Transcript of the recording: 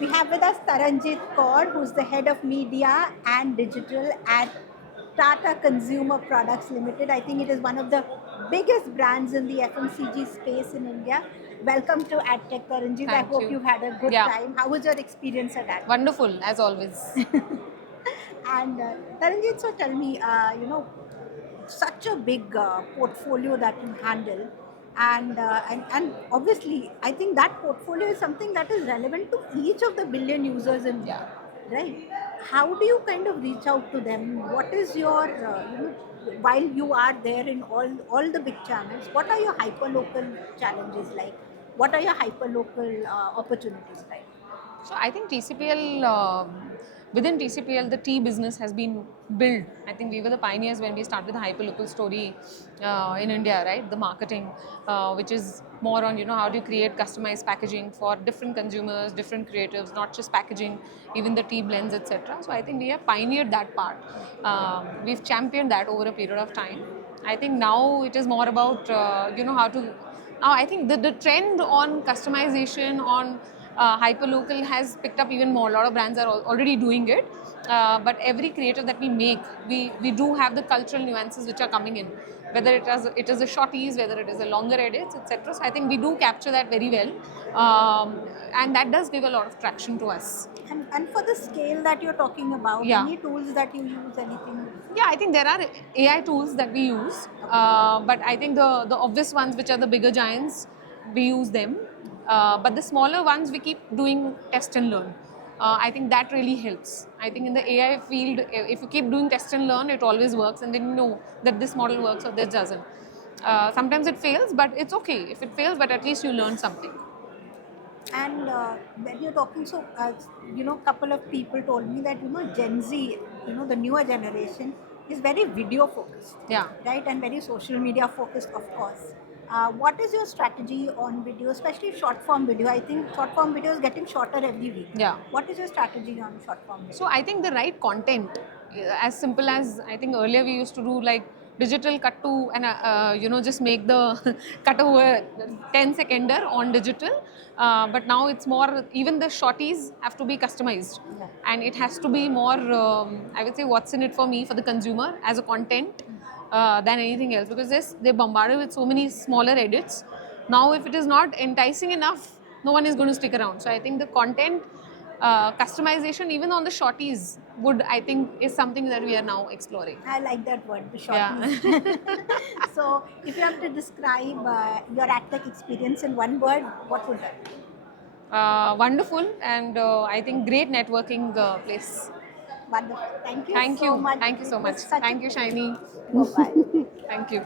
We have with us Taranjit Kaur, who's the head of media and digital at Tata Consumer Products Limited. I think it is one of the biggest brands in the FMCG space in India. Welcome to AdTech, Taranjit. I Thank hope you. you've had a good Yeah, time. How was your experience at AdTech? wonderful as always. And Taranjit, so tell me, such a big portfolio that you handle, and obviously, I think that portfolio is something that is relevant to each of the billion users in Yeah. India, right? How do you kind of reach out to them? What is your, while you are there in all the big channels, what are your hyper local challenges like? What are your hyper local opportunities like? So I think TCPL, within TCPL, the tea business has been built. I think we were the pioneers when we started the hyperlocal story in India, right? The marketing, which is more on how do you create customized packaging for different consumers, different creatives, not just packaging, even the tea blends, etc. So I think we have pioneered that part. We've championed that over a period of time. I think now it is more about how to. Now I think the trend on customization on hyperlocal has picked up even more. A lot of brands are already doing it, but every creative that we make, we do have the cultural nuances which are coming in. Whether it is a shorties, whether it is a longer edits, etc. So I think we do capture that very well, and that does give a lot of traction to us. And for the scale that you're talking about, Yeah. any tools that you use, anything? Yeah, I think there are AI tools that we use, but I think the obvious ones, which are the bigger giants, we use them. But the smaller ones, we keep doing test and learn. I think that really helps. I think in the AI field, if you keep doing test and learn, it always works, and then you know that this model works or this doesn't. Sometimes it fails, but it's okay if it fails, but at least you learn something. And when you're talking, so couple of people told me that Gen Z, the newer generation, is very video focused, Yeah. right, and very social media focused, of course. What is your strategy on video, especially short form video? I think short form video is getting shorter every week. Yeah. What is your strategy on short form video? So I think the right content, as simple as I think earlier we used to do like digital cut to and just make the cut over 10 seconder on digital, but now it's more, even the shorties have to be customized, Yeah. and it has to be more I would say what's in it for me, for the consumer as a content, than anything else, because they're bombarded with so many smaller edits. Now if it is not enticing enough, no one is going to stick around. So I think the content customization even on the shorties would, I think, is something that we are now exploring. I like that word, the Yeah. shorties. So, if you have to describe your AdTech experience in one word, what would that be? Wonderful, and I think great networking place. Wonderful. Thank you Thank so you. much. Thank you It so was much. such a Thank you, pleasure. Shiny. Bye bye. Thank you.